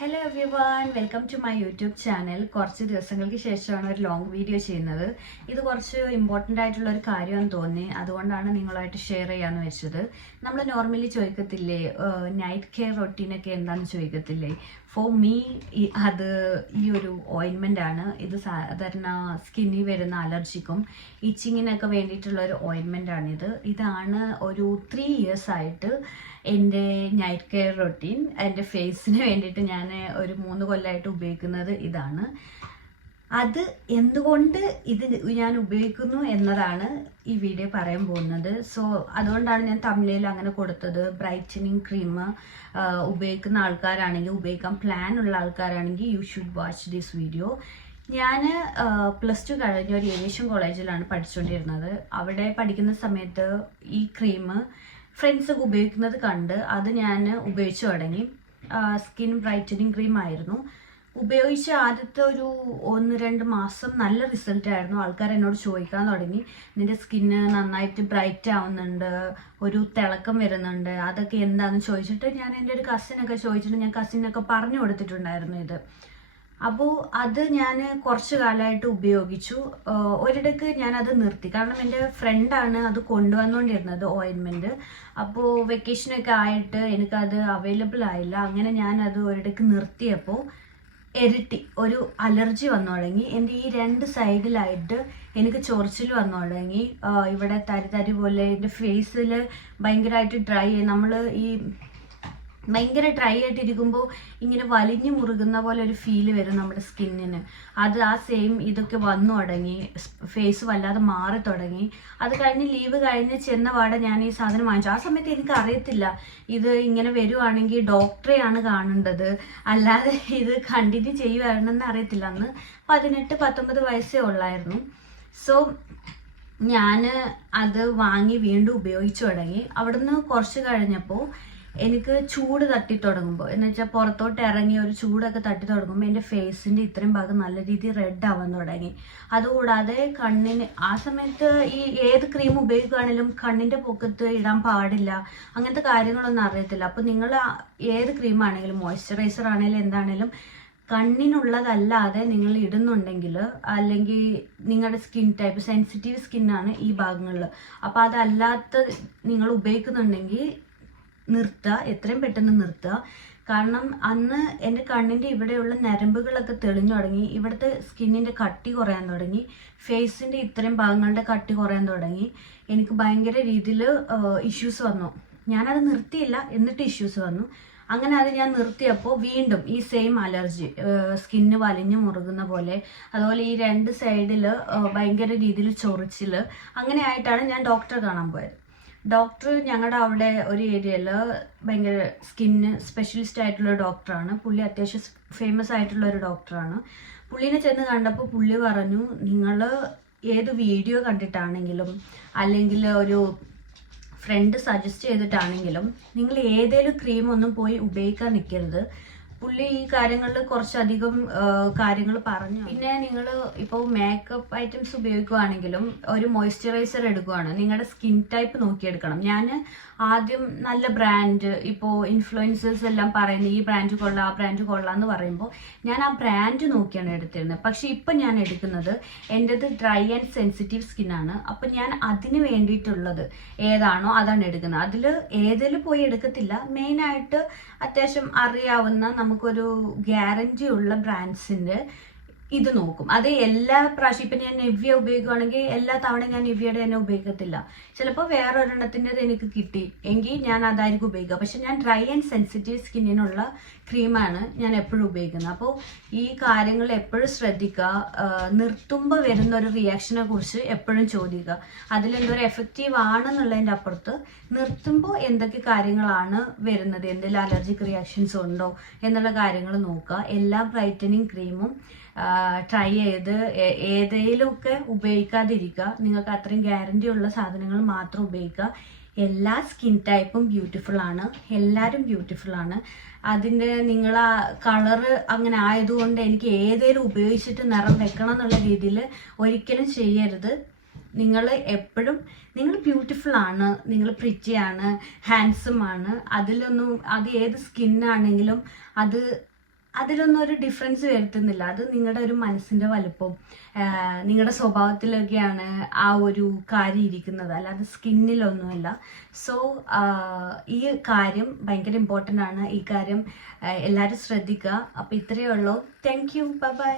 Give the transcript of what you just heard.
Hello everyone, welcome to my YouTube channel. കുറച്ച് ദിവസങ്ങൾക്ക് ശേഷമാണ് ഒരു ലോങ് വീഡിയോ ചെയ്യുന്നത്. ഇത് കുറച്ച് ഇമ്പോർട്ടൻ്റ് ആയിട്ടുള്ള ഒരു കാര്യമെന്ന് തോന്നി, അതുകൊണ്ടാണ് നിങ്ങളുമായിട്ട് ഷെയർ ചെയ്യാമെന്ന് വെച്ചത്. നമ്മൾ നോർമലി ചോദിക്കത്തില്ലേ നൈറ്റ് കെയർ റൊട്ടീനൊക്കെ എന്താണെന്ന് ചോദിക്കത്തില്ലേ? ഫോർ മീ അത് ഈ ഒരു ഓയിൻമെൻ്റ് ആണ്. ഇത് സാധാരണ സ്കിന്നിൽ വരുന്ന അലർജിക്കും ഇച്ചിങ്ങിനൊക്കെ വേണ്ടിയിട്ടുള്ള ഒരു ഓയിൻമെൻ്റ് ആണിത്. ഇതാണ് ഒരു 3 years ആയിട്ട് എൻ്റെ നൈറ്റ് കെയർ റൊട്ടീൻ. എൻ്റെ ഫേസിന് വേണ്ടിയിട്ട് ഞാൻ ഒരു 3 കൊല്ലമായിട്ട് ഉപയോഗിക്കുന്നത് ഇതാണ്. അത് എന്തുകൊണ്ട് ഇത് ഞാൻ ഉപയോഗിക്കുന്നു എന്നതാണ് ഈ വീഡിയോ പറയാൻ പോകുന്നത്. സോ അതുകൊണ്ടാണ് ഞാൻ തമിഴിൽ അങ്ങനെ കൊടുത്തത്. ബ്രൈറ്റനിങ് ക്രീം ഉപയോഗിക്കുന്ന ആൾക്കാരാണെങ്കിൽ, ഉപയോഗിക്കാൻ പ്ലാൻ ഉള്ള ആൾക്കാരാണെങ്കിൽ you should watch this video. ഞാൻ +2 കഴിഞ്ഞ ഒരു ഏവിയേഷൻ കോളേജിലാണ് പഠിച്ചുകൊണ്ടിരുന്നത്. അവിടെ പഠിക്കുന്ന സമയത്ത് ഈ ക്രീം ഫ്രണ്ട്സൊക്കെ ഉപയോഗിക്കുന്നത് കണ്ട് അത് ഞാൻ ഉപയോഗിച്ചു തുടങ്ങി. സ്കിൻ ബ്രൈറ്റനിങ് ക്രീം ആയിരുന്നു. ഉപയോഗിച്ച ആദ്യത്തെ ഒരു 1-2 മാസം നല്ല റിസൾട്ട് ആയിരുന്നു. ആൾക്കാർ എന്നോട് ചോദിക്കാൻ തുടങ്ങി, നിന്റെ സ്കിന്ന് നന്നായിട്ട് ബ്രൈറ്റ് ആവുന്നുണ്ട്, ഒരു തിളക്കം വരുന്നുണ്ട്, അതൊക്കെ എന്താണെന്ന് ചോദിച്ചിട്ട് ഞാൻ എൻ്റെ ഒരു കസിനൊക്കെ ചോദിച്ചിട്ട് ഞാൻ കസിനൊക്കെ പറഞ്ഞു കൊടുത്തിട്ടുണ്ടായിരുന്നു ഇത്. അപ്പോൾ അത് ഞാൻ കുറച്ച് കാലമായിട്ട് ഉപയോഗിച്ചു. ഒരിടയ്ക്ക് ഞാനത് നിർത്തി, കാരണം എൻ്റെ ഫ്രണ്ടാണ് അത് കൊണ്ടുവന്നുകൊണ്ടിരുന്നത് ഓയിൻമെൻറ്റ്. അപ്പോൾ വെക്കേഷനൊക്കെ ആയിട്ട് എനിക്കത് അവൈലബിൾ ആയില്ല. അങ്ങനെ ഞാനത് ഒരിടയ്ക്ക് നിർത്തിയപ്പോൾ ഇരട്ടി ഒരു അലർജി വന്നു തുടങ്ങി. എൻ്റെ ഈ 2 സൈഡിലായിട്ട് എനിക്ക് ചൊറിച്ചിൽ വന്നു തുടങ്ങി. ഇവിടെ തരി പോലെ എൻ്റെ ഫേസിൽ ഭയങ്കരമായിട്ട് ഡ്രൈ ആയി. നമ്മൾ ഈ ഭയങ്കര ഡ്രൈ ആയിട്ടിരിക്കുമ്പോൾ ഇങ്ങനെ വലിഞ്ഞു മുറുകുന്ന പോലെ ഒരു ഫീല് വരും നമ്മുടെ സ്കിന്നിന്. അത് ആ സെയിം ഇതൊക്കെ വന്നു തുടങ്ങി. ഫേസ് വല്ലാതെ മാറി തുടങ്ങി. അത് കഴിഞ്ഞ് ലീവ് കഴിഞ്ഞ് ചെന്ന പാടെ ഞാൻ ഈ സാധനം വാങ്ങിച്ചു. ആ സമയത്ത് എനിക്ക് അറിയത്തില്ല ഇത് ഇങ്ങനെ വരുവാണെങ്കിൽ ഡോക്ടറെയാണ് കാണേണ്ടത്, അല്ലാതെ ഇത് കണ്ടിന്യൂ ചെയ്യുവാണെന്ന് അറിയത്തില്ല. അന്ന് 18-19 വയസ്സേ ഉള്ളായിരുന്നു. സോ ഞാൻ അത് വാങ്ങി വീണ്ടും ഉപയോഗിച്ചു തുടങ്ങി. അവിടുന്ന് കുറച്ച് കഴിഞ്ഞപ്പോൾ എനിക്ക് ചൂട് തട്ടി തുടങ്ങുമ്പോൾ, എന്ന് വെച്ചാൽ പുറത്തോട്ട് ഇറങ്ങി ഒരു ചൂടൊക്കെ തട്ടി തുടങ്ങുമ്പോൾ എൻ്റെ ഫേസിൻ്റെ ഇത്രയും ഭാഗം നല്ല രീതിയിൽ റെഡ് ആവാൻ തുടങ്ങി. അതുകൂടാതെ കണ്ണിന് ആ സമയത്ത് ഈ ഏത് ക്രീം ഉപയോഗിക്കുകയാണെങ്കിലും കണ്ണിൻ്റെ പൊക്കത്ത് ഇടാൻ പാടില്ല, അങ്ങനത്തെ കാര്യങ്ങളൊന്നും അറിയത്തില്ല. അപ്പോൾ നിങ്ങൾ ഏത് ക്രീമാണെങ്കിലും മോയ്സ്ചറൈസർ ആണെങ്കിലും എന്താണെങ്കിലും കണ്ണിനുള്ളതല്ലാതെ നിങ്ങൾ ഇടുന്നുണ്ടെങ്കിൽ, അല്ലെങ്കിൽ നിങ്ങളുടെ സ്കിൻ ടൈപ്പ് സെൻസിറ്റീവ് സ്കിന്നാണ് ഈ ഭാഗങ്ങളിൽ, അപ്പോൾ അതല്ലാത്ത നിങ്ങൾ ഉപയോഗിക്കുന്നുണ്ടെങ്കിൽ നിർത്തുക, എത്രയും പെട്ടെന്ന് നിർത്തുക. കാരണം അന്ന് എൻ്റെ കണ്ണിൻ്റെ ഇവിടെയുള്ള ഞരമ്പുകളൊക്കെ തെളിഞ്ഞു തുടങ്ങി, ഇവിടുത്തെ സ്കിന്നിൻ്റെ കട്ടി കുറയാൻ തുടങ്ങി, ഫേസിൻ്റെ ഇത്രയും ഭാഗങ്ങളുടെ കട്ടി കുറയാൻ തുടങ്ങി. എനിക്ക് ഭയങ്കര രീതിയിൽ ഇഷ്യൂസ് വന്നു. ഞാനത് നിർത്തിയില്ല, എന്നിട്ട് ഇഷ്യൂസ് വന്നു. അങ്ങനെ അത് ഞാൻ നിർത്തിയപ്പോൾ വീണ്ടും ഈ സെയിം അലർജി, സ്കിന്ന് വലിഞ്ഞു മുറുകുന്ന പോലെ, അതുപോലെ ഈ 2 സൈഡിൽ ഭയങ്കര രീതിയിൽ ചൊറിച്ചിൽ, അങ്ങനെ ആയിട്ടാണ് ഞാൻ ഡോക്ടറെ കാണാൻ പോയത്. ഡോക്ടർ ഞങ്ങളുടെ അവിടെ ഒരു ഏരിയയിൽ ഭയങ്കര സ്കിന്ന് സ്പെഷ്യലിസ്റ്റ് ആയിട്ടുള്ള ഡോക്ടറാണ്. പുള്ളി അത്യാവശ്യം ഫേമസ് ആയിട്ടുള്ള ഒരു ഡോക്ടറാണ്. പുള്ളീനെ ചെന്ന് കണ്ടപ്പോൾ പുള്ളി പറഞ്ഞു, നിങ്ങൾ ഏത് വീഡിയോ കണ്ടിട്ടാണെങ്കിലും അല്ലെങ്കിൽ ഒരു ഫ്രണ്ട് സജസ്റ്റ് ചെയ്തിട്ടാണെങ്കിലും നിങ്ങൾ ഏതേലും ക്രീമൊന്നും പോയി ഉപയോഗിക്കാൻ നിൽക്കരുത്. പുള്ളി ഈ കാര്യങ്ങളിൽ കുറച്ചധികം കാര്യങ്ങൾ പറഞ്ഞു. പിന്നെ നിങ്ങൾ ഇപ്പോൾ മേക്കപ്പ് ഐറ്റംസ് ഉപയോഗിക്കുകയാണെങ്കിലും ഒരു മോയ്സ്ചറൈസർ എടുക്കുകയാണ്, നിങ്ങളുടെ സ്കിൻ ടൈപ്പ് നോക്കിയെടുക്കണം. ഞാൻ ആദ്യം നല്ല ബ്രാൻഡ്, ഇപ്പോൾ ഇൻഫ്ലുവൻസേഴ്സ് എല്ലാം പറയുന്നത് ഈ ബ്രാൻഡ് കൊള്ളാം, ആ ബ്രാൻഡ് കൊള്ളാം എന്ന് പറയുമ്പോൾ ഞാൻ ആ ബ്രാൻഡ് നോക്കിയാണ് എടുത്തിരുന്നത്. പക്ഷെ ഇപ്പം ഞാൻ എടുക്കുന്നത്, എൻ്റെത് ഡ്രൈ ആൻഡ് സെൻസിറ്റീവ് സ്കിന്നാണ്. അപ്പം ഞാൻ അതിന് വേണ്ടിയിട്ടുള്ളത് ഏതാണോ അതാണ് എടുക്കുന്നത്. അതിൽ ഏതിലും പോയി എടുക്കത്തില്ല. മെയിനായിട്ട് അത്യാവശ്യം അറിയാവുന്ന നമുക്കൊരു ഗ്യാരണ്ടി ഉള്ള ബ്രാൻഡ്സിൻ്റെ ഇത് നോക്കും. അത് എല്ലാ പ്രാവശ്യം ഇപ്പം ഞാൻ നിവ്യ ഉപയോഗിക്കുകയാണെങ്കിൽ എല്ലാ തവണ ഞാൻ നിവ്യയുടെ തന്നെ ഉപയോഗിക്കത്തില്ല. ചിലപ്പോൾ വേറെ ഒരെണ്ണത്തിൻ്റെത് എനിക്ക് കിട്ടി എങ്കിൽ ഞാൻ അതായിരിക്കും ഉപയോഗിക്കുക. പക്ഷെ ഞാൻ ഡ്രൈ ആൻഡ് സെൻസിറ്റീവ് സ്കിന്നിനുള്ള ക്രീമാണ് ഞാൻ എപ്പോഴും ഉപയോഗിക്കുന്നത്. അപ്പോൾ ഈ കാര്യങ്ങൾ എപ്പോഴും ശ്രദ്ധിക്കുക. നിർത്തുമ്പോൾ വരുന്ന ഒരു റിയാക്ഷനെ കുറിച്ച് എപ്പോഴും ചോദിക്കുക. അതിലെന്തോരം എഫക്റ്റീവ് ആണെന്നുള്ളതിൻ്റെ അപ്പുറത്ത് നിർത്തുമ്പോൾ എന്തൊക്കെ കാര്യങ്ങളാണ് വരുന്നത്, എന്തെങ്കിലും അലർജിക് റിയാക്ഷൻസ് ഉണ്ടോ എന്നുള്ള കാര്യങ്ങൾ നോക്കുക. എല്ലാ ബ്രൈറ്റനിങ് ക്രീമും ട്രൈ ചെയ്ത് ഏതെങ്കിലുമൊക്കെ ഉപയോഗിക്കാതിരിക്കുക. നിങ്ങൾക്ക് അത്രയും ഗ്യാരണ്ടി ഉള്ള സാധനങ്ങൾ മാത്രം ഉപയോഗിക്കുക. എല്ലാ സ്കിൻ ടൈപ്പും ബ്യൂട്ടിഫുൾ ആണ്, എല്ലാവരും ബ്യൂട്ടിഫുൾ ആണ്. അതിൻ്റെ നിങ്ങൾ ആ കളറ് അങ്ങനെ ആയതുകൊണ്ട് എനിക്ക് ഏതെങ്കിലും ഉപയോഗിച്ചിട്ട് നിറം വെക്കണം എന്നുള്ള രീതിയിൽ ഒരിക്കലും ചെയ്യരുത്. നിങ്ങൾ എപ്പോഴും നിങ്ങൾ ബ്യൂട്ടിഫുൾ ആണ്, നിങ്ങൾ പ്രിറ്റി ആണ്, ഹാൻസം ആണ്. അതിലൊന്നും അത് ഏത് സ്കിന്നാണെങ്കിലും അത് അതിലൊന്നും ഒരു ഡിഫറൻസ് വരുത്തുന്നില്ല. അത് നിങ്ങളുടെ ഒരു മനസ്സിന്റെ വലുപ്പം, നിങ്ങളുടെ സ്വഭാവത്തിലൊക്കെയാണ് ആ ഒരു കാര്യം ഇരിക്കുന്നത്, അല്ലാതെ സ്കിന്നിലൊന്നുമല്ല. സോ ഈ കാര്യം ഭയങ്കര ഇമ്പോർട്ടൻ്റ് ആണ്. ഈ കാര്യം എല്ലാവരും ശ്രദ്ധിക്കുക. അപ്പോൾ ഇത്രയേ ഉള്ളൂ. Thank you. ബൈ.